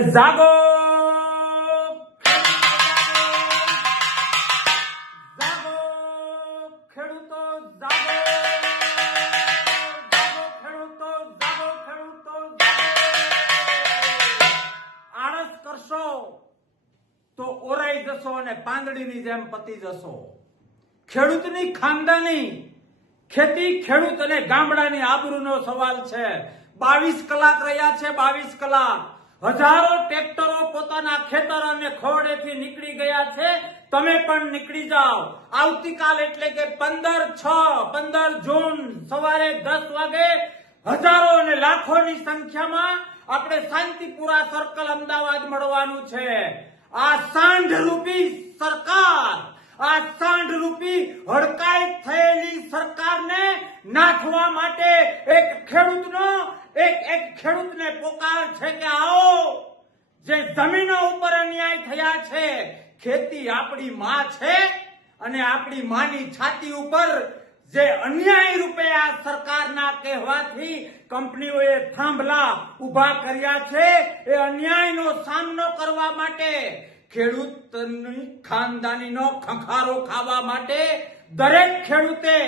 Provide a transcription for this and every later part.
જાગો જાગો ખેડૂતો જાગો જાગો ખેડૂતો જાગો ખેડૂતો આળસ કરશો તો ઓરાઈ જશો અને પાંદડીની જેમ પતી જશો। ખેડૂતની ખાનદાની ખેતી ખેડૂત અને ગામડાની આબરૂનો સવાલ છે। 22 કલાક રહ્યા છે, 22 કલાક હજારો ટ્રેક્ટરો પોતાના ખેતર અને ખોડેથી નીકળી ગયા છે। તમે પણ નીકળી જાઓ। આવતીકાલ એટલે કે 15 જૂન સવારે 10 વાગે હજારો અને લાખોની સંખ્યામાં આપણે શાંતિપુરા સર્કલ અમદાવાદ મળવાનું છે। આ સાંઢરૂપી સરકાર, આ સાંઢરૂપી હડકાઈ થયેલી સરકારને નાખવા માટે એક ખેડૂતને પોકાર છે કે આવો, જે જમીનો ઉપર અન્યાય થયા છે। ખેતી આપણી માં છે અને આપણી માની છાતી ઉપર જે અન્યાય રૂપે આ સરકારના કહેવાથી કંપનીઓએ થાંભલા ઉભા કર્યા છે, એ અન્યાયનો સામનો કરવા માટે, ખેડૂતની ખાનદાનીનો ખંખારો ખાવા માટે દરેક ખેડૂતે,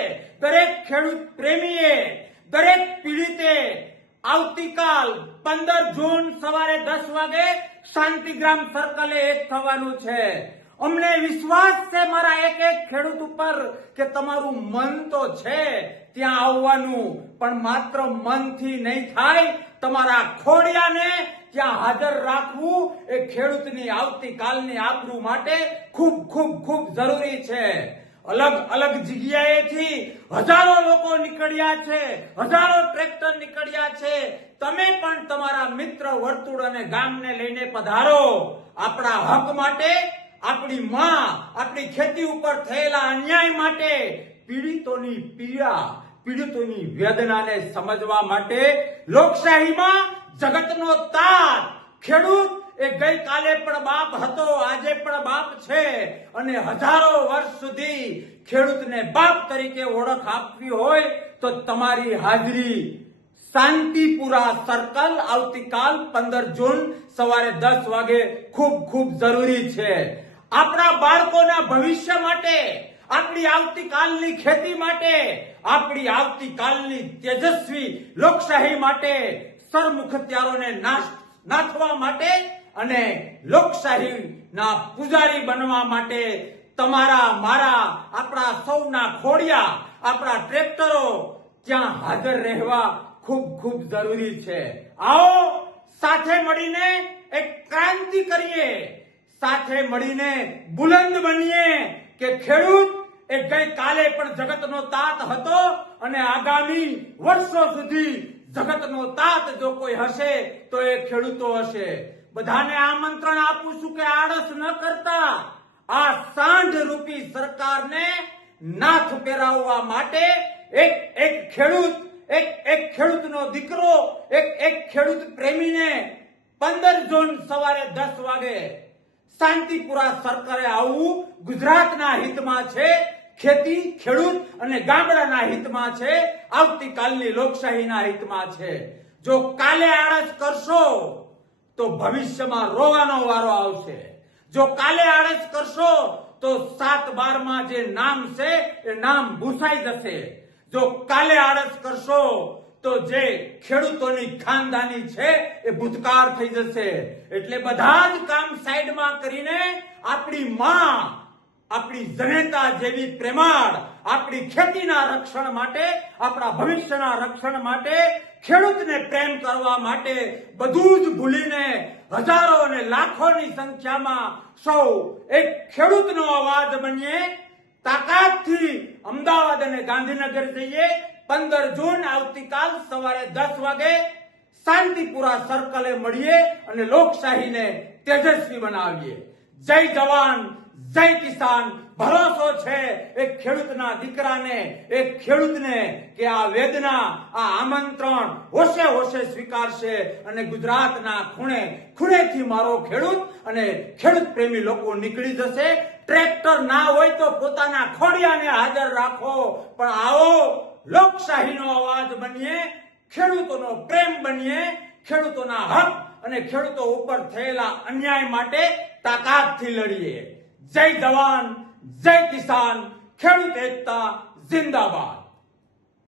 દરેક ખેડૂત પ્રેમીએ, દરેક પીડિતે આવતીકાલ 15 જૂન સવારે 10 વાગે શાંતિગ્રામ સર્કલે એક થવાનું છે। અમને વિશ્વાસ છે મારા એક ખેડૂત ઉપર કે તમારું મન તો છે ત્યાં આવવાનું, પણ માત્ર મનથી નહીં થાય। તમારા ખોડિયાને ત્યાં હાજર રાખવું એ ખેડૂતની આવતીકાલની આબરૂ માટે ખૂબ ખૂબ ખૂબ જરૂરી છે। અલગ અલગ જગ્યાએથી હજારો લોકો નીકળ્યા છે, હજારો ટ્રેક્ટર નીકળ્યા છે। તમે પણ તમારા મિત્ર વર્તુળ અને ગામને લઈને પધારો। આપણા હક માટે, આપણી માં, આપણી ખેતી ઉપર થયેલા અન્યાય માટે, પીડિતોની પીડા, પીડિતોની વેદનાને સમજવા માટે લોકશાહીમાં જગતનો તાત ખેડૂત એ ગઈકાલે પણ બાપ હતો, આજે પણ બાપ છે, અને હજારો વર્ષ સુધી ખેડૂતને બાપ તરીકે ઓળખ આપવી હોય તો તમારી હાજરી શાંતિપુરા સર્કલ આવતીકાલ 15 જૂન સવારે 10 વાગે ખૂબ ખૂબ જરૂરી છે। આપણા બાળકોના ભવિષ્ય માટે, આપણી આવતીકાલની ખેતી માટે, આપણી આવતીકાલની તેજસ્વી લોકશાહી માટે, સરમુખત્યારોને નાથવા માટે અને લોકશાહીના પૂજારી બનવા માટે તમારા, મારા, આપણા સૌના ખોડિયા, આપણા ટ્રેક્ટરો ત્યાં હાજર રહેવા ખૂબ ખૂબ જરૂરી છે। આવો સાથે મળીને એક ક્રાંતિ કરીએ, સાથે મળીને બુલંદ બનીએ કે ખેડૂત એ ગઈકાલે પણ જગતનો તાત હતો અને આગામી વર્ષો સુધી જગતનો તાત જો કોઈ હશે તો એ ખેડૂતો હશે। બધાને આમંત્રણ આપું છું કે આળસ ન કરતા આ સાંઢરૂપી સરકારને નાથ પહેરાવવા માટે એક ખેડૂતનો દીકરો, એક ખેડૂત પ્રેમીને 15 જૂન સવારે 10 વાગે શાંતિપુરા સર્કલે આવવું ગુજરાતના હિતમાં છે, ખેતી ખેડૂત અને ગામડાના હિતમાં છે, આવતીકાલની લોકશાહીના હિતમાં છે। જો કાલે આળસ કરશો તો ભવિષ્યમાં રોવાનો વારો આવશે। જો કાલે આળસ કરશો તો 7/12 જે નામ છે એ નામ ભૂસાઈ જશે। જો કાલે આળસ કરશો તો જે ખેડૂતોની ખાનદાની છે એ ભૂતકાળ થઈ જશે। એટલે બધા જ કામ સાઈડમાં કરીને આપણી માં, આપણી જનેતા જેવી પ્રેમાળ, આપણી ખેતીના રક્ષણ માટે, આપણા ભવિષ્યના રક્ષણ માટે, ખેડૂતને પ્રેમ કરવા માટે બધું જ ભૂલીને હજારો અને લાખોની સંખ્યામાં સૌ એક ખેડૂતનો અવાજ બનીએ। તાકાતથી અમદાવાદ અને ગાંધીનગર જઈએ। 15 જૂન આવતીકાલ સવારે 10 વાગે શાંતિપુરા સર્કલે મળીએ અને લોકશાહીને તેજસ્વી બનાવીએ। જય જવાન, જય કિસાન। ભરોસો છે એક ખેડૂતના દીકરાને, એક ખેડૂતને કે આ વેદના, આ આમંત્રણ હોશે હોશે સ્વીકારશે અને ગુજરાતના ખૂણે ખૂણેથી મારો ખેડૂત અને ખેડૂત પ્રેમી લોકો નીકળી જશે। ટ્રેક્ટર ના હોય તો પોતાના ખોડિયાને હાજર રાખો, પણ આવો લોકશાહીનો અવાજ બનીએ, ખેડૂતોનો પ્રેમ બનીએ, ખેડૂતોના હક અને ખેડૂતો ઉપર થયેલા અન્યાય માટે તાકાતથી લડીએ. જય જવાન, જય કિસાન, ખેડૂત એકતા જિંદાબાદ.